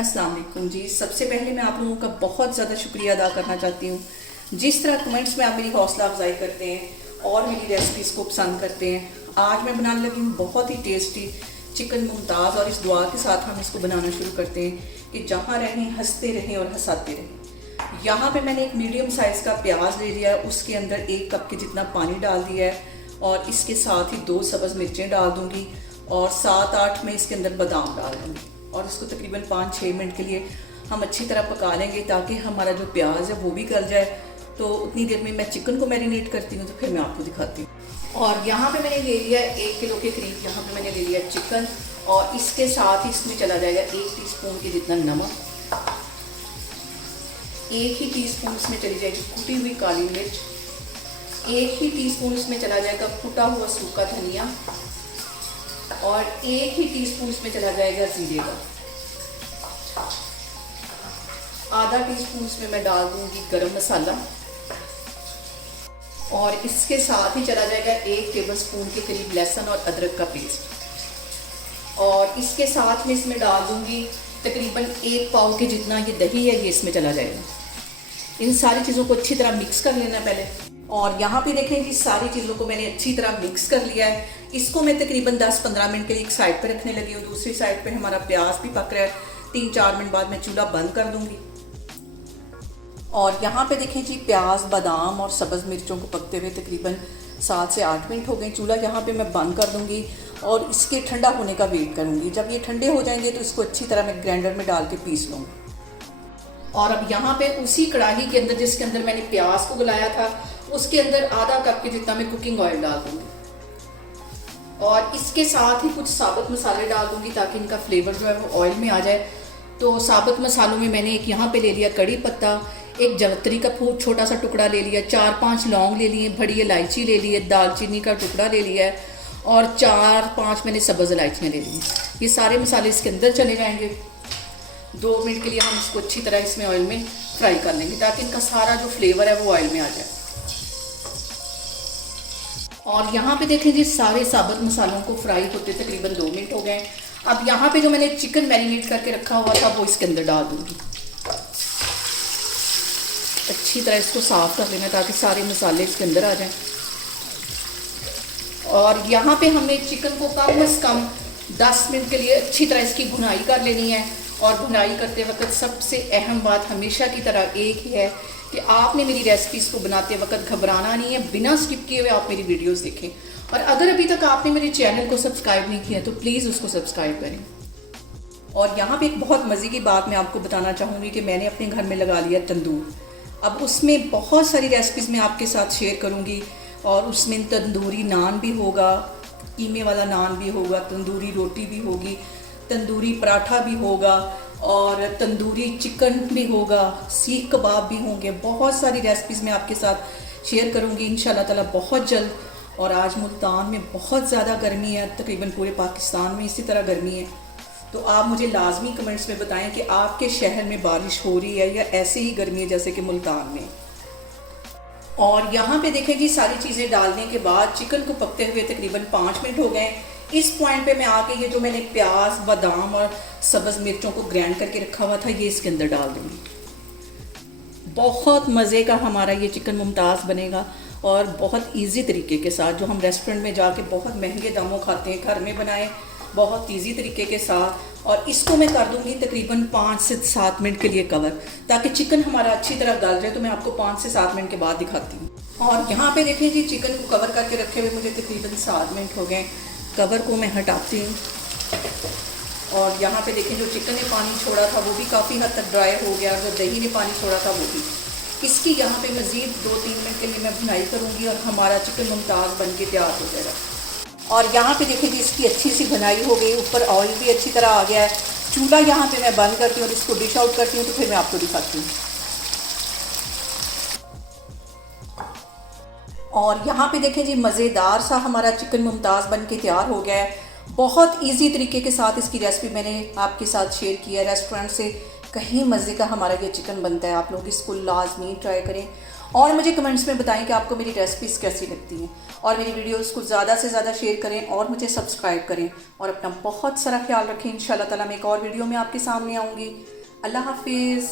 अस्सलाम वालेकुम जी। सबसे पहले मैं आप लोगों का बहुत ज़्यादा शुक्रिया अदा करना चाहती हूँ। जिस तरह कमेंट्स में आप मेरी हौसला अफजाई करते हैं और मेरी रेसिपीज़ को पसंद करते हैं। आज मैं बनाने लगी हूँ बहुत ही टेस्टी चिकन मुमताज़, और इस दुआ के साथ हम इसको बनाना शुरू करते हैं कि जहाँ रहें हंसते रहें और हंसाते रहें। यहाँ पे मैंने एक मीडियम साइज़ का प्याज ले लिया है, उसके अंदर 1 कप के जितना पानी डाल दिया है और इसके साथ ही 2 सब्ज़ मिर्चें डाल दूँगी और 7-8 में इसके अंदर बादाम डाल दूँगी और इसको तकरीबन 5-6 मिनट के लिए हम अच्छी तरह पका लेंगे ताकि हमारा जो प्याज है वो भी गल जाए। तो उतनी देर में मैं चिकन को मैरिनेट करती हूँ, तो फिर मैं आपको दिखाती हूँ। और यहाँ पे मैंने ले लिया 1 किलो के करीब, यहाँ पे मैंने ले लिया चिकन और इसके साथ ही इसमें चला जाएगा 1 टीस्पून के जितना नमक, 1 ही टीस्पून इसमें चली जाएगी कुटी हुई काली मिर्च, 1 ही टीस्पून इसमें चला जाएगा कुटा हुआ सूखा धनिया और 1 ही टीस्पून इसमें चला जाएगा जीरे का। आधा टीस्पून इसमें मैं डाल दूंगी गरम मसाला और इसके साथ ही चला जाएगा 1 टेबलस्पून के करीब लहसुन और अदरक का पेस्ट और इसके साथ में इसमें डाल दूंगी तकरीबन 1 पाव के जितना ये दही है, ये इसमें चला जाएगा। इन सारी चीज़ों को अच्छी तरह मिक्स कर लेना पहले। और यहाँ पे देखें जी, सारी चीज़ों को मैंने अच्छी तरह मिक्स कर लिया है। इसको मैं तकरीबन 10-15 मिनट के लिए एक साइड पे रखने लगी हूँ। दूसरी साइड पे हमारा प्याज भी पक रहा है। 3-4 मिनट बाद मैं चूल्हा बंद कर दूंगी। और यहाँ पे देखें जी, प्याज, बादाम और सब्ज़ मिर्चों को पकते हुए तकरीबन 7 से 8 मिनट हो गए। चूल्हा यहाँ पे मैं बंद कर दूंगी और इसके ठंडा होने का वेट करूँगी। जब ये ठंडे हो जाएंगे तो इसको अच्छी तरह मैं ग्राइंडर में डाल के पीस लूँगी। और अब यहाँ पे उसी कढ़ाई के अंदर जिसके अंदर मैंने प्याज को गलाया था, उसके अंदर आधा कप के जितना मैं कुकिंग ऑयल डाल दूँगी और इसके साथ ही कुछ साबुत मसाले डाल दूँगी ताकि इनका फ्लेवर जो है वो ऑयल में आ जाए। तो साबुत मसालों में मैंने एक यहाँ पे ले लिया कड़ी पत्ता, एक जवतरी का छोटा सा टुकड़ा ले लिया, 4-5 लौंग ले लिए, बड़ी इलायची ले ली है, दालचीनी का टुकड़ा ले लिया है और 4-5 मैंने सब्ज़ इलायचियाँ ले ली। ये सारे मसाले इसके अंदर चले जाएंगे। 2 मिनट के लिए हम इसको अच्छी तरह इसमें ऑयल में फ्राई कर लेंगे ताकि इनका सारा जो फ्लेवर है वो ऑयल में आ जाए। और यहाँ पे देखें जी, सारे साबुत मसालों को फ्राई होते तकरीबन 2 मिनट हो गए। अब यहाँ पे जो मैंने चिकन मैरिनेट करके रखा हुआ था वो इसके अंदर डाल दूँगी। अच्छी तरह इसको साफ़ कर लेना ताकि सारे मसाले इसके अंदर आ जाएं। और यहाँ पे हमें चिकन को कम से कम 10 मिनट के लिए अच्छी तरह इसकी भुनाई कर लेनी है। और भुनाई करते वक्त सबसे अहम बात हमेशा की तरह एक ही है कि आपने मेरी रेसिपीज़ को बनाते वक्त घबराना नहीं है। बिना स्किप किए हुए आप मेरी वीडियोस देखें और अगर अभी तक आपने मेरे चैनल को सब्सक्राइब नहीं किया तो प्लीज़ उसको सब्सक्राइब करें। और यहाँ पे एक बहुत मज़े की बात मैं आपको बताना चाहूँगी कि मैंने अपने घर में लगा लिया तंदूर। अब उसमें बहुत सारी रेसिपीज़ मैं आपके साथ शेयर करूँगी और उसमें तंदूरी नान भी होगा, कीमे वाला नान भी होगा, तंदूरी रोटी भी होगी, तंदूरी पराठा भी होगा और तंदूरी चिकन भी होगा, सीख कबाब भी होंगे। बहुत सारी रेसिपीज़ मैं आपके साथ शेयर करूँगी इंशाल्लाह ताला बहुत जल्द। और आज मुल्तान में बहुत ज़्यादा गर्मी है, तकरीबन पूरे पाकिस्तान में इसी तरह गर्मी है। तो आप मुझे लाजमी कमेंट्स में बताएं कि आपके शहर में बारिश हो रही है या ऐसे ही गर्मी है जैसे कि मुल्तान में। और यहाँ पे देखें जी, सारी चीज़ें डालने के बाद चिकन को पकते हुए तकरीबन 5 मिनट हो गए। इस पॉइंट पे मैं आके ये जो मैंने प्याज, बादाम और सब्ज़ मिर्चों को ग्राइंड करके रखा हुआ था ये इसके अंदर डाल दूँगी। बहुत मज़े का हमारा ये चिकन मुमताज़ बनेगा और बहुत इजी तरीके के साथ, जो हम रेस्टोरेंट में जाके बहुत महंगे दामों खाते हैं, घर में बनाए बहुत इजी तरीके के साथ। और इसको मैं कर दूंगी तकरीबन 5 से 7 मिनट के लिए कवर, ताकि चिकन हमारा अच्छी तरह गल जाए। तो मैं आपको 5 से 7 मिनट के बाद दिखाती हूँ। और यहाँ पे देखिए जी, चिकन को कवर करके रखे हुए मुझे तकरीबन 7 मिनट हो गए। कवर को मैं हटाती हूँ और यहाँ पे देखें जो चिकन ने पानी छोड़ा था वो भी काफ़ी हद तक ड्राई हो गया और जो दही ने पानी छोड़ा था वो भी। इसकी यहाँ पे मज़ीद 2-3 मिनट के लिए मैं भुनाई करूँगी और हमारा चिकन मुमताज़ बन के तैयार हो जाएगा। और यहाँ पे देखिए जी, इसकी अच्छी सी भुनाई हो गई, ऊपर ऑयल भी अच्छी तरह आ गया है। चूल्हा यहाँ पे मैं बंद करती हूँ और इसको डिश आउट करती हूँ, तो फिर मैं आपको दिखाती हूँ। और यहाँ पे देखें जी, मज़ेदार सा हमारा चिकन मुमताज़ बन के तैयार हो गया है। बहुत इजी तरीके के साथ इसकी रेसिपी मैंने आपके साथ शेयर किया है। रेस्टोरेंट से कहीं मज़े का हमारा ये चिकन बनता है। आप लोग इसको लाजमी ट्राई करें। और मुझे कमेंट्स में बताएं कि आपको मेरी रेसिपीज़ कैसी लगती हैं, और मेरी वीडियोस को ज़्यादा से ज़्यादा शेयर करें और मुझे सब्सक्राइब करें, और अपना बहुत सारा ख्याल रखें। इंशाल्लाह ताला मैं एक और वीडियो में आपके सामने आऊँगी। अल्लाह हाफिज़।